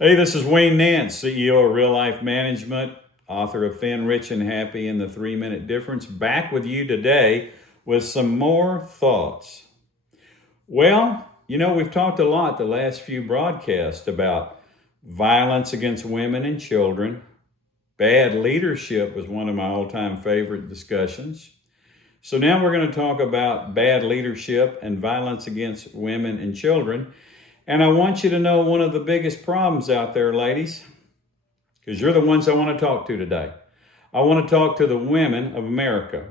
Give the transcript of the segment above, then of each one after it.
Hey, this is Wayne Nance, CEO of Real Life Management, author of Thin, Rich, and Happy and the 3 Minute Difference, back with you today with some more thoughts. Well, we've talked a lot the last few broadcasts about violence against women and children. Bad leadership was one of my all-time favorite discussions. So now we're going to talk about bad leadership and violence against women and children. And I want you to know one of the biggest problems out there, ladies, because you're the ones I want to talk to today. I want to talk to the women of America.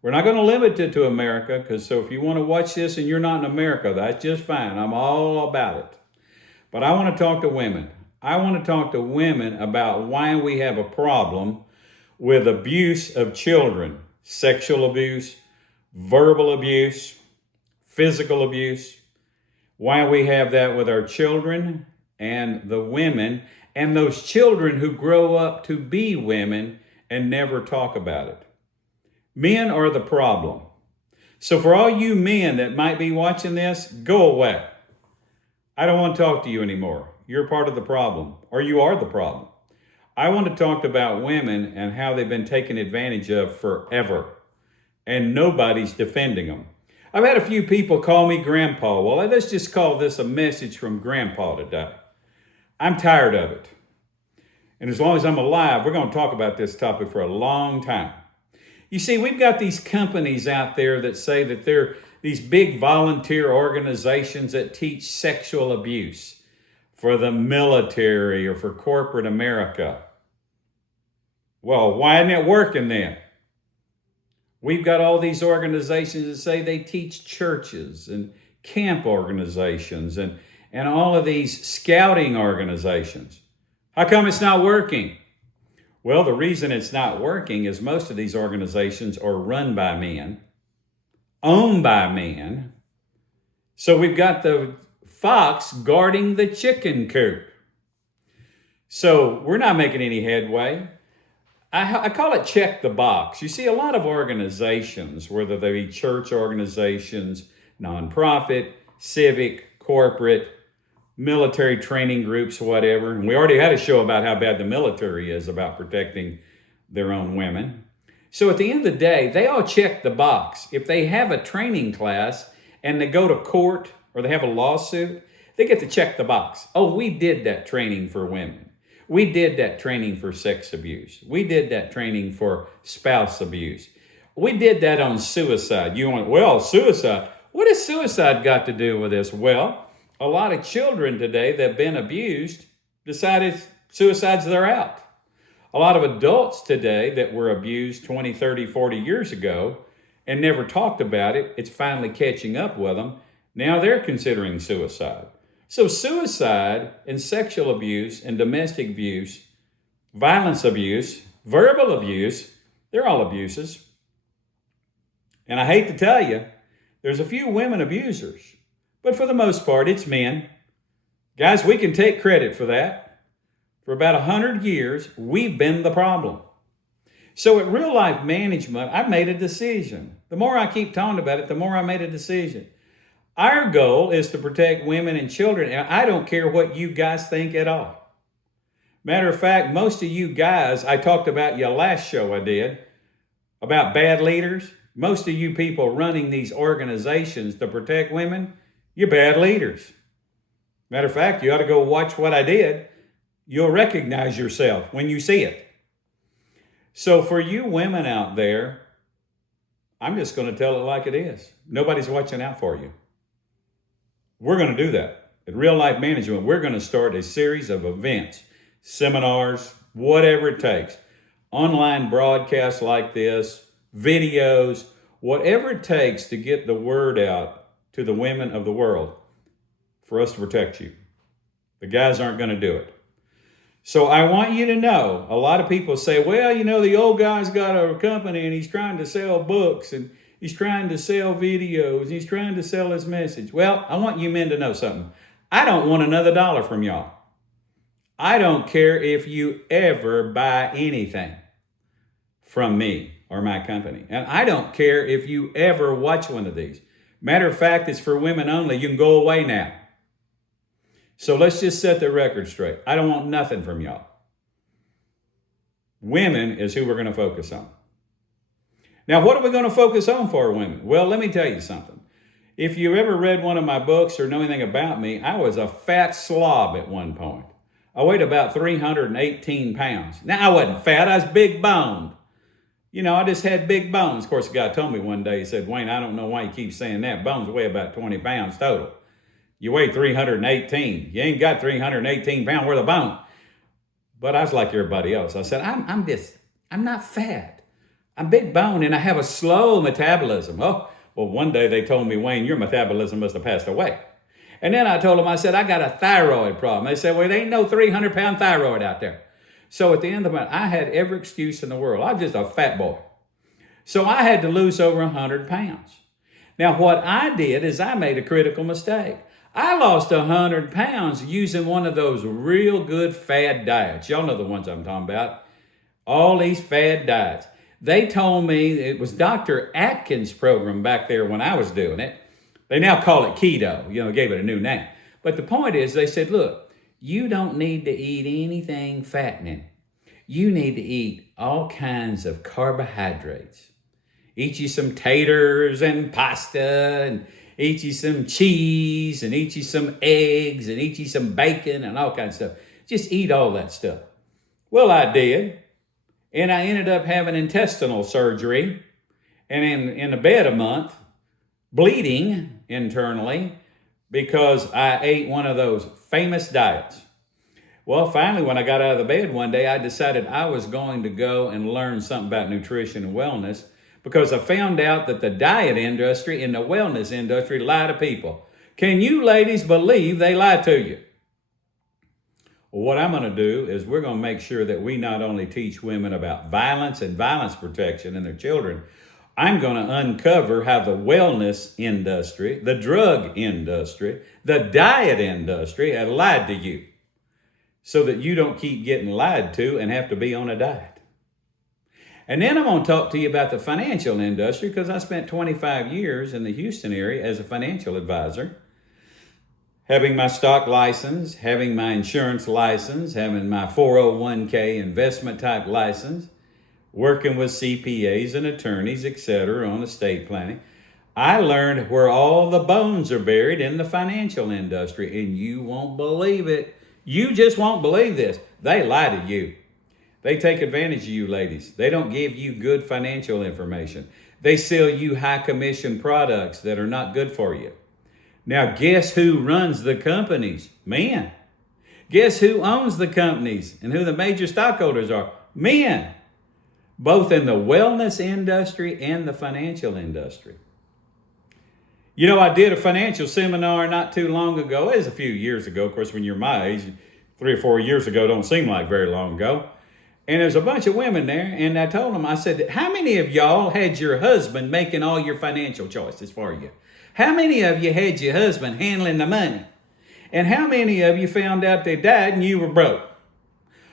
We're not going to limit it to America, because so if you want to watch this and you're not in America, that's just fine. I'm all about it. But I want to talk to women. I want to talk to women about why we have a problem with abuse of children, sexual abuse, verbal abuse, physical abuse. Why we have that with our children and the women and those children who grow up to be women and never talk about it. Men are the problem. So for all you men that might be watching this, go away. I don't want to talk to you anymore. You're part of the problem, or you are the problem. I want to talk about women and how they've been taken advantage of forever, and nobody's defending them. I've had a few people call me Grandpa. Well, let's just call this a message from Grandpa today. I'm tired of it. And as long as I'm alive, we're going to talk about this topic for a long time. You see, we've got these companies out there that say that they're these big volunteer organizations that teach sexual abuse for the military or for corporate America. Well, why isn't it working then? We've got all these organizations that say they teach churches and camp organizations and all of these scouting organizations. How come it's not working? Well, the reason it's not working is most of these organizations are run by men, owned by men. So we've got the fox guarding the chicken coop. So we're not making any headway. I call it check the box. You see, a lot of organizations, whether they be church organizations, nonprofit, civic, corporate, military training groups, whatever. And we already had a show about how bad the military is about protecting their own women. So at the end of the day, they all check the box. If they have a training class and they go to court or they have a lawsuit, they get to check the box. Oh, we did that training for women. We did that training for sex abuse. We did that training for spouse abuse. We did that on suicide. You went, well, suicide. What has suicide got to do with this? Well, a lot of children today that have been abused decided suicide's their out. A lot of adults today that were abused 20, 30, 40 years ago and never talked about it, it's finally catching up with them. Now they're considering suicide. So suicide and sexual abuse and domestic abuse, violence abuse, verbal abuse, they're all abuses. And I hate to tell you, there's a few women abusers, but for the most part, it's men. Guys, we can take credit for that. For about 100 years, we've been the problem. So at Real Life Management, I've made a decision. The more I keep talking about it, the more I made a decision. Our goal is to protect women and children, and I don't care what you guys think at all. Matter of fact, most of you guys, I talked about your last show I did, about bad leaders. Most of you people running these organizations to protect women, you're bad leaders. Matter of fact, you ought to go watch what I did. You'll recognize yourself when you see it. So for you women out there, I'm just going to tell it like it is. Nobody's watching out for you. We're going to do that. At Real Life Management, we're going to start a series of events, seminars, whatever it takes, online broadcasts like this, videos, whatever it takes to get the word out to the women of the world for us to protect you. The guys aren't going to do it. So I want you to know, a lot of people say, well, the old guy's got a company and he's trying to sell books and he's trying to sell videos. He's trying to sell his message. Well, I want you men to know something. I don't want another dollar from y'all. I don't care if you ever buy anything from me or my company. And I don't care if you ever watch one of these. Matter of fact, it's for women only. You can go away now. So let's just set the record straight. I don't want nothing from y'all. Women is who we're going to focus on. Now, what are we going to focus on for women? Well, let me tell you something. If you ever read one of my books or know anything about me, I was a fat slob at one point. I weighed about 318 pounds. Now, I wasn't fat. I was big boned. You know, I just had big bones. Of course, a guy told me one day, he said, Wayne, I don't know why you keep saying that. Bones weigh about 20 pounds total. You weigh 318. You ain't got 318 pounds worth of bone. But I was like everybody else. I said, I'm not fat. I'm big bone and I have a slow metabolism. Oh, well, one day they told me, Wayne, your metabolism must have passed away. And then I told them, I said, I got a thyroid problem. They said, well, there ain't no 300-pound thyroid out there. So at the end of it, I had every excuse in the world. I was just a fat boy. So I had to lose over 100 pounds. Now, what I did is I made a critical mistake. I lost 100 pounds using one of those real good fad diets. Y'all know the ones I'm talking about. All these fad diets. They told me it was Dr. Atkins' program back there when I was doing it. They now call it keto, gave it a new name. But the point is, they said, look, you don't need to eat anything fattening. You need to eat all kinds of carbohydrates. Eat you some taters and pasta, and eat you some cheese, and eat you some eggs, and eat you some bacon, and all kinds of stuff. Just eat all that stuff. Well, I did. And I ended up having intestinal surgery, and in a bed a month, bleeding internally, because I ate one of those famous diets. Well, finally, when I got out of the bed one day, I decided I was going to go and learn something about nutrition and wellness, because I found out that the diet industry and the wellness industry lie to people. Can you ladies believe they lie to you? Well, what I'm going to do is we're going to make sure that we not only teach women about violence and violence protection and their children, I'm going to uncover how the wellness industry, the drug industry, the diet industry have lied to you so that you don't keep getting lied to and have to be on a diet. And then I'm going to talk to you about the financial industry, because I spent 25 years in the Houston area as a financial advisor, having my stock license, having my insurance license, having my 401k investment type license, working with CPAs and attorneys, etc., on estate planning. I learned where all the bones are buried in the financial industry, and you won't believe it. You just won't believe this. They lie to you. They take advantage of you, ladies. They don't give you good financial information. They sell you high commission products that are not good for you. Now, guess who runs the companies? Men. Guess who owns the companies and who the major stockholders are? Men. Both in the wellness industry and the financial industry. I did a financial seminar not too long ago. It was a few years ago. Of course, when you're my age, 3 or 4 years ago don't seem like very long ago. And there's a bunch of women there, and I told them, I said, how many of y'all had your husband making all your financial choices for you? How many of you had your husband handling the money? And how many of you found out they died and you were broke?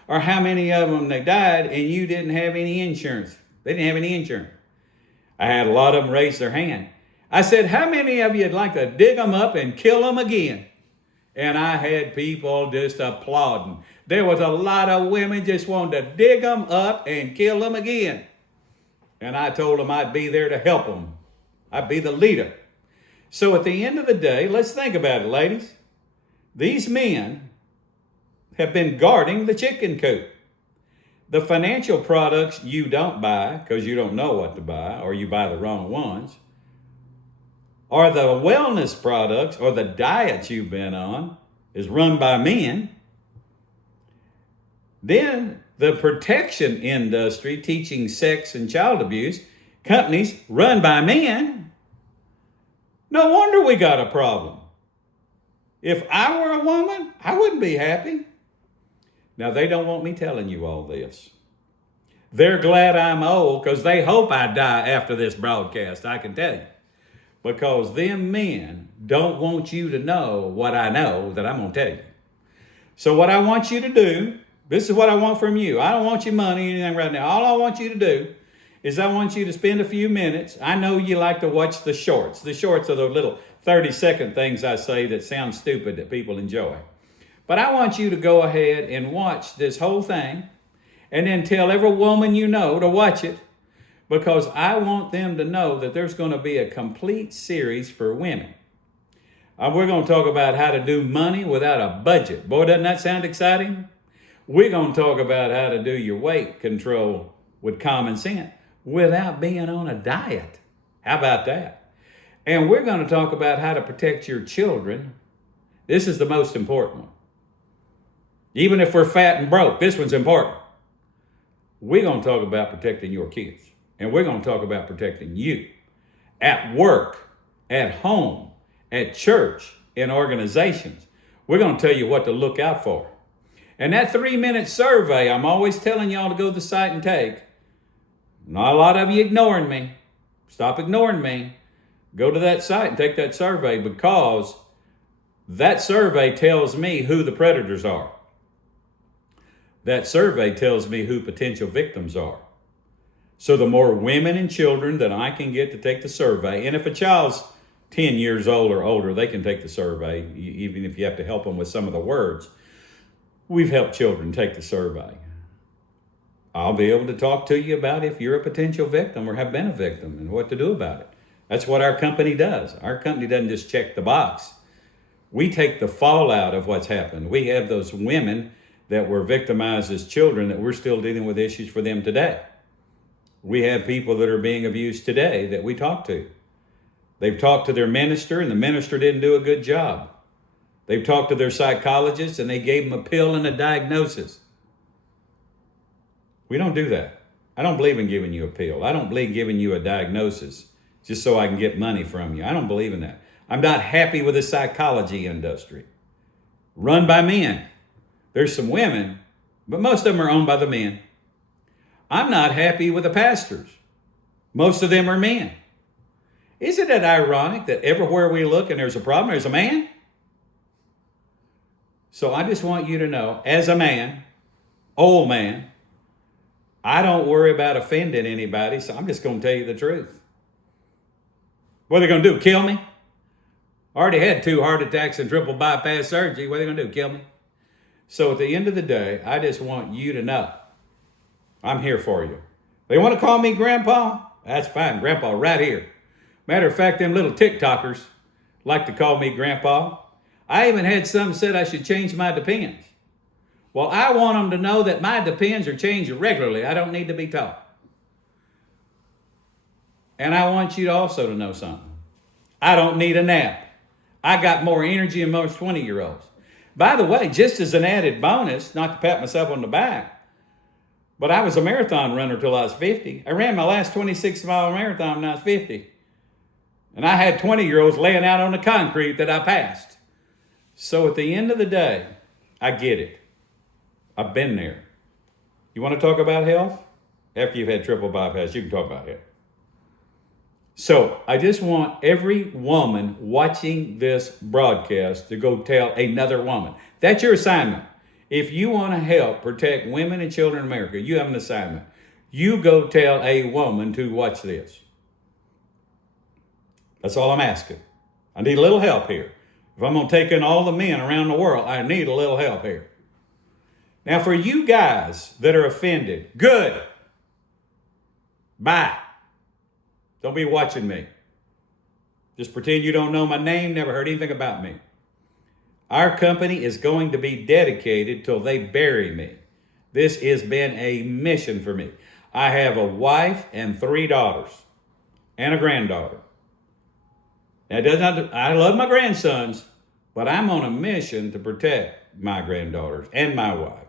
Or how many of them they died and you didn't have any insurance? They didn't have any insurance. I had a lot of them raise their hand. I said, how many of you would like to dig them up and kill them again? And I had people just applauding. There was a lot of women just wanting to dig them up and kill them again. And I told them I'd be there to help them. I'd be the leader. So at the end of the day, let's think about it, ladies. These men have been guarding the chicken coop. The financial products you don't buy because you don't know what to buy, or you buy the wrong ones, or the wellness products or the diets you've been on is run by men. Then the protection industry teaching sex and child abuse, companies run by men. No wonder we got a problem. If I were a woman, I wouldn't be happy. Now, they don't want me telling you all this. They're glad I'm old because they hope I die after this broadcast, I can tell you. Because them men don't want you to know what I know that I'm going to tell you. So what I want you to do, this is what I want from you. I don't want your money or anything right now. All I want you to do is I want you to spend a few minutes. I know you like to watch the shorts. The shorts are the little 30-second things I say that sound stupid that people enjoy. But I want you to go ahead and watch this whole thing and then tell every woman you know to watch it, because I want them to know that there's going to be a complete series for women. We're going to talk about how to do money without a budget. Boy, doesn't that sound exciting? We're going to talk about how to do your weight control with common sense without being on a diet. How about that? And we're going to talk about how to protect your children. This is the most important one. Even if we're fat and broke, this one's important. We're going to talk about protecting your kids. And we're going to talk about protecting you at work, at home, at church, in organizations. We're going to tell you what to look out for. And that 3-minute survey, I'm always telling y'all to go to the site and take. Not a lot of you ignoring me. Stop ignoring me. Go to that site and take that survey, because that survey tells me who the predators are. That survey tells me who potential victims are. So the more women and children that I can get to take the survey, and if a child's 10 years old or older, they can take the survey, even if you have to help them with some of the words. We've helped children take the survey. I'll be able to talk to you about if you're a potential victim or have been a victim and what to do about it. That's what our company does. Our company doesn't just check the box. We take the fallout of what's happened. We have those women that were victimized as children that we're still dealing with issues for them today. We have people that are being abused today that we talk to. They've talked to their minister, and the minister didn't do a good job. They've talked to their psychologist, and they gave them a pill and a diagnosis. We don't do that. I don't believe in giving you a pill. I don't believe in giving you a diagnosis just so I can get money from you. I don't believe in that. I'm not happy with the psychology industry. Run by men. There's some women, but most of them are owned by the men. I'm not happy with the pastors. Most of them are men. Isn't it ironic that everywhere we look and there's a problem, there's a man? So I just want you to know, as a man, old man, I don't worry about offending anybody, so I'm just going to tell you the truth. What are they going to do, kill me? I already had 2 heart attacks and triple bypass surgery. What are they going to do, kill me? So at the end of the day, I just want you to know, I'm here for you. They want to call me Grandpa? That's fine, Grandpa right here. Matter of fact, them little TikTokers like to call me Grandpa. I even had some said I should change my Depends. Well, I want them to know that my Depends are changed regularly. I don't need to be taught. And I want you also to know something. I don't need a nap. I got more energy than most 20-year-olds. By the way, just as an added bonus, not to pat myself on the back, but I was a marathon runner till I was 50. I ran my last 26-mile marathon when I was 50. And I had 20-year-olds laying out on the concrete that I passed. So at the end of the day, I get it. I've been there. You want to talk about health? After you've had triple bypass, you can talk about it. So I just want every woman watching this broadcast to go tell another woman. That's your assignment. If you want to help protect women and children in America, you have an assignment. You go tell a woman to watch this. That's all I'm asking. I need a little help here. If I'm going to take in all the men around the world, I need a little help here. Now, for you guys that are offended, good. Bye. Don't be watching me. Just pretend you don't know my name, never heard anything about me. Our company is going to be dedicated till they bury me. This has been a mission for me. I have a wife and 3 daughters and a granddaughter. Now, I love my grandsons, but I'm on a mission to protect my granddaughters and my wife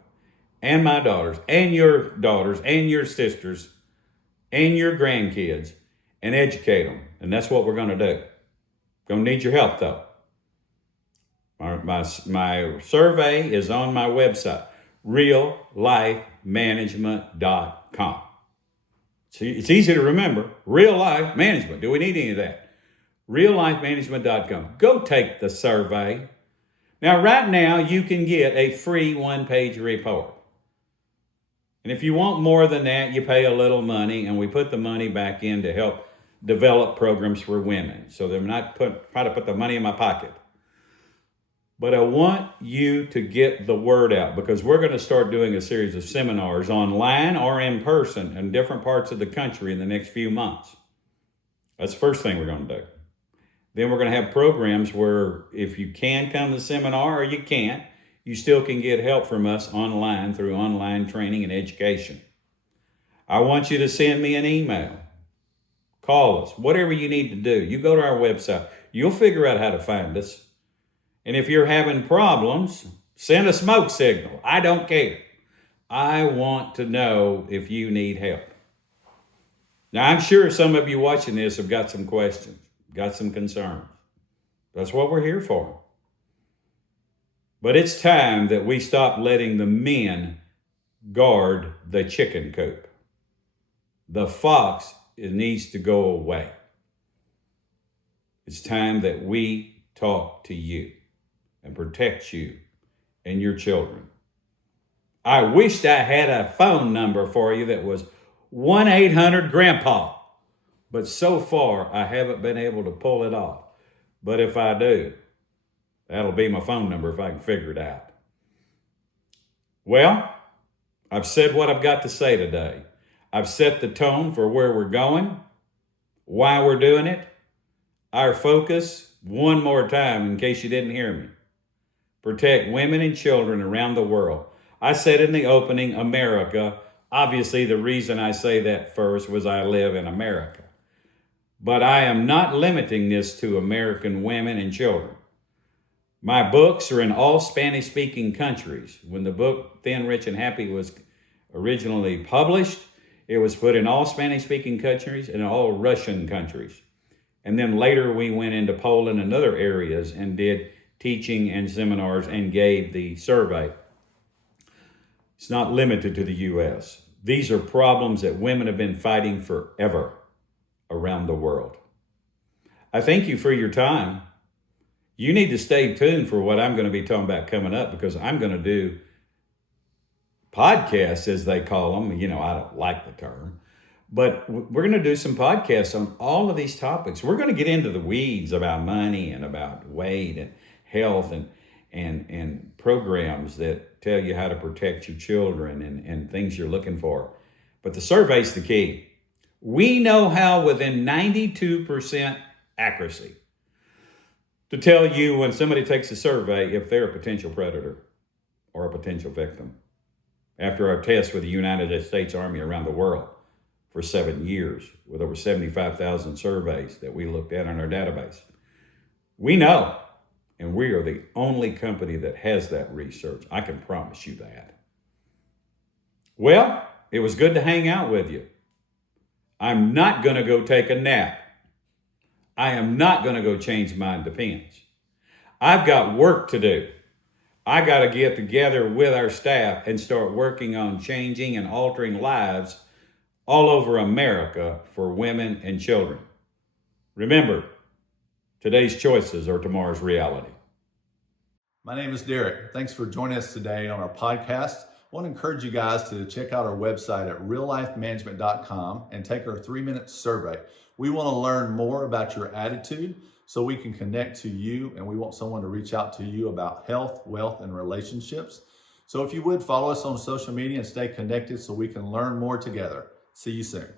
and my daughters and your sisters and your grandkids and educate them. And that's what we're going to do. Going to need your help, though. My survey is on my website, reallifemanagement.com. See, it's easy to remember. Real Life Management. Do we need any of that? reallifemanagement.com. Go take the survey. Now, right now, you can get a free 1-page report. And if you want more than that, you pay a little money, and we put the money back in to help develop programs for women. So they're not trying to put the money in my pocket. But I want you to get the word out because we're going to start doing a series of seminars online or in person in different parts of the country in the next few months. That's the first thing we're going to do. Then we're going to have programs where if you can come to the seminar or you can't, you still can get help from us online through online training and education. I want you to send me an email. Call us, whatever you need to do. You go to our website. You'll figure out how to find us. And if you're having problems, send a smoke signal. I don't care. I want to know if you need help. Now, I'm sure some of you watching this have got some questions, got some concerns. That's what we're here for. But it's time that we stop letting the men guard the chicken coop. The fox, it needs to go away. It's time that we talk to you and protect you and your children. I wished I had a phone number for you that was 1-800-GRANDPA, but so far I haven't been able to pull it off. But if I do, that'll be my phone number if I can figure it out. Well, I've said what I've got to say today. I've set the tone for where we're going, why we're doing it, our focus, one more time in case you didn't hear me. Protect women and children around the world. I said in the opening, America. Obviously, the reason I say that first was I live in America. But I am not limiting this to American women and children. My books are in all Spanish-speaking countries. When the book Thin, Rich, and Happy was originally published, it was put in all Spanish-speaking countries and all Russian countries. And then later we went into Poland and other areas and did teaching and seminars and gave the survey. It's not limited to the U.S. These are problems that women have been fighting forever around the world. I thank you for your time. You need to stay tuned for what I'm going to be talking about coming up because I'm going to do podcasts, as they call them. You know, I don't like the term. But we're going to do some podcasts on all of these topics. We're going to get into the weeds about money and about weight and health and programs that tell you how to protect your children and things you're looking for. But the survey's the key. We know how within 92% accuracy to tell you when somebody takes a survey if they're a potential predator or a potential victim. After our test with the United States Army around the world for 7 years with over 75,000 surveys that we looked at in our database. We know, and we are the only company that has that research. I can promise you that. Well, it was good to hang out with you. I'm not going to go take a nap. I am not going to go change my Depends. I've got work to do. I got to get together with our staff and start working on changing and altering lives all over America for women and children. Remember, today's choices are tomorrow's reality. My name is Derek. Thanks for joining us today on our podcast. I want to encourage you guys to check out our website at reallifemanagement.com and take our 3-minute survey. We want to learn more about your attitude so we can connect to you, and we want someone to reach out to you about health, wealth, and relationships. So if you would, follow us on social media and stay connected so we can learn more together. See you soon.